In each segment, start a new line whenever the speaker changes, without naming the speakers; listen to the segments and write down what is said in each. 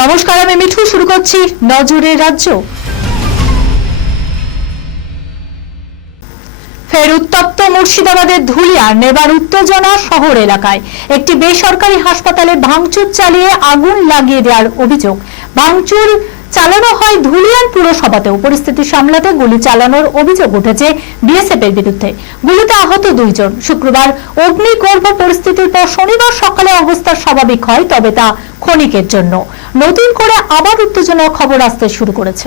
নমস্কার, আমি মিঠু, শুরু করছি নজরের রাজ্য। ফের উত্তপ্ত মুর্শিদাবাদের ধুলিয়া নেবার উত্তেজনা শহর এলাকায়। একটি বেসরকারি হাসপাতালে ভাঙচুর চালিয়ে আগুন লাগিয়ে দেওয়ার অভিযোগ। ভাঙচুর চালানো হয় ধুলিয়ান পুরসভাতেও পরিস্থিতি সামলাতে গুলি চালানোর অভিযোগ উঠেছে বিএসএফ এর বিরুদ্ধে। গুলিতে আহত দুইজন। শুক্রবার অগ্নিগর্ভ পরিস্থিতির পর শনিবার সকালে অবস্থা স্বাভাবিক হয়, তবে তা ক্ষণিকের জন্য। নতুন করে আবার উত্তেজনার খবর আসতে শুরু করেছে।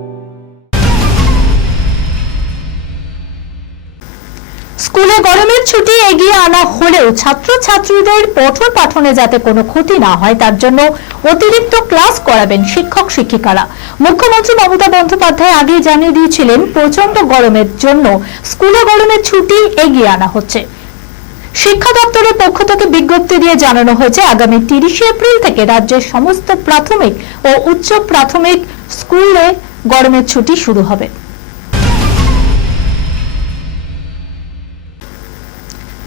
স্কুলে গরমের ছুটি এগিয়ে আনা হলেও ছাত্রছাত্রীদের পঠন পাঠনে যাতে কোনো ক্ষতি না হয়, তার জন্য অতিরিক্ত ক্লাস করাবেন শিক্ষক শিক্ষিকারা। মুখ্যমন্ত্রী মমতা বন্দ্যোপাধ্যায় আগেই জানিয়ে দিয়েছিলেন প্রচণ্ড গরমের জন্য স্কুলে গরমের ছুটি এগিয়ে আনা হচ্ছে। শিক্ষা দপ্তরের পক্ষ থেকে বিজ্ঞপ্তি দিয়ে জানানো হয়েছে, আগামী তিরিশে এপ্রিল থেকে রাজ্যের সমস্ত প্রাথমিক ও উচ্চ প্রাথমিক স্কুলে গরমের ছুটি শুরু হবে।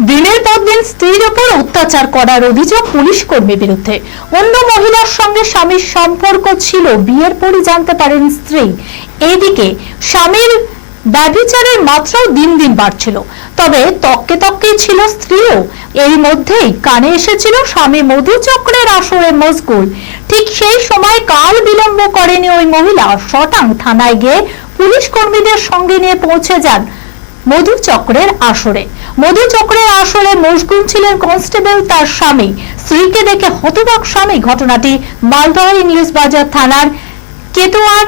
দিনের পর দিন স্ত্রীর ওপর অত্যাচার করার অভিযোগ পুলিশ কর্মীর বিরুদ্ধে। অন্য মহিলার সঙ্গে স্বামীর সম্পর্ক ছিল, বিয়ের পরই জানতে পারেন স্ত্রী। এইদিকে স্বামীর ব্যভিচারের মাত্রাও দিন দিন বাড়ছিল। তবে তককে তককে ছিল স্ত্রীও। এই মধ্যেই কানে এসেছিল স্বামী মধুচক্রের আসরে মজগুল ঠিক সেই সময় কাল বিলম্ব করেনি ওই মহিলা। শটাং থানায় গিয়ে পুলিশ কর্মীদের সঙ্গে নিয়ে পৌঁছে যান। মধু চক্রের আসরে। মধু চক্রের আসরে মশগুন ছিলেন কনস্টেবল তার স্বামী। স্ত্রীকে দেখে হতবাক স্বামী ঘটনাটি মালদহ ইংলিশ বাজার থানার কেতুয়ান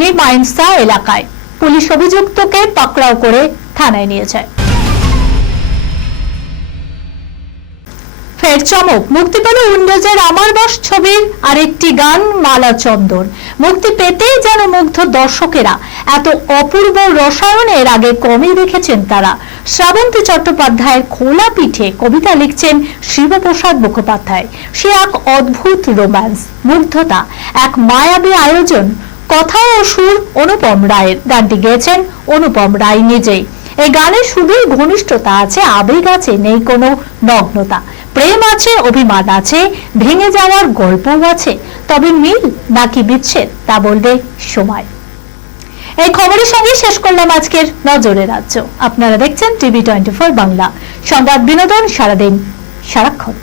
নিমাইনসা এলাকায়। পুলিশ অভিযুক্তকে পাকড়াও করে থানায় নিয়ে যায়। ফের চমক। মুক্তি পেল উইন্ডোজের আমার বস ছবির আরেকটি গান, মালা চন্দন। মুক্তি পেতেই যেন মুগ্ধ দর্শকেরা। এত অপূর্ব রসায়ন এর আগে কমই দেখেছেন তারা। শ্রাবন্তী চট্টোপাধ্যায়ের খোলা পিঠে কবিতা লিখছেন শিবপ্রসাদ মুখোপাধ্যায়। সে এক অদ্ভুত রোম্যান্স, মুগ্ধতা, এক মায়াবী আয়োজন। কথা ও সুর অনুপম রায়ের। গানটি গেয়েছেন অনুপম রায় নিজেই। এই গানে শুধুই ঘনিষ্ঠতা আছে, আবেগ আছে, নেই কোনো নগ্নতা। প্রেম আছে, অভিমান আছে, ভেঙে যাওয়ার গল্পও আছে। তবে মিল নাকি বিচ্ছেদ? তা বলবে সময়। এই খবরের সঙ্গে শেষ করলাম আজকের নজরে রাজ্য। আপনারা দেখছেন টিভি টোয়েন্টি ফোর বাংলা। সংবাদ বিনোদন সারাদিন সারাক্ষণ।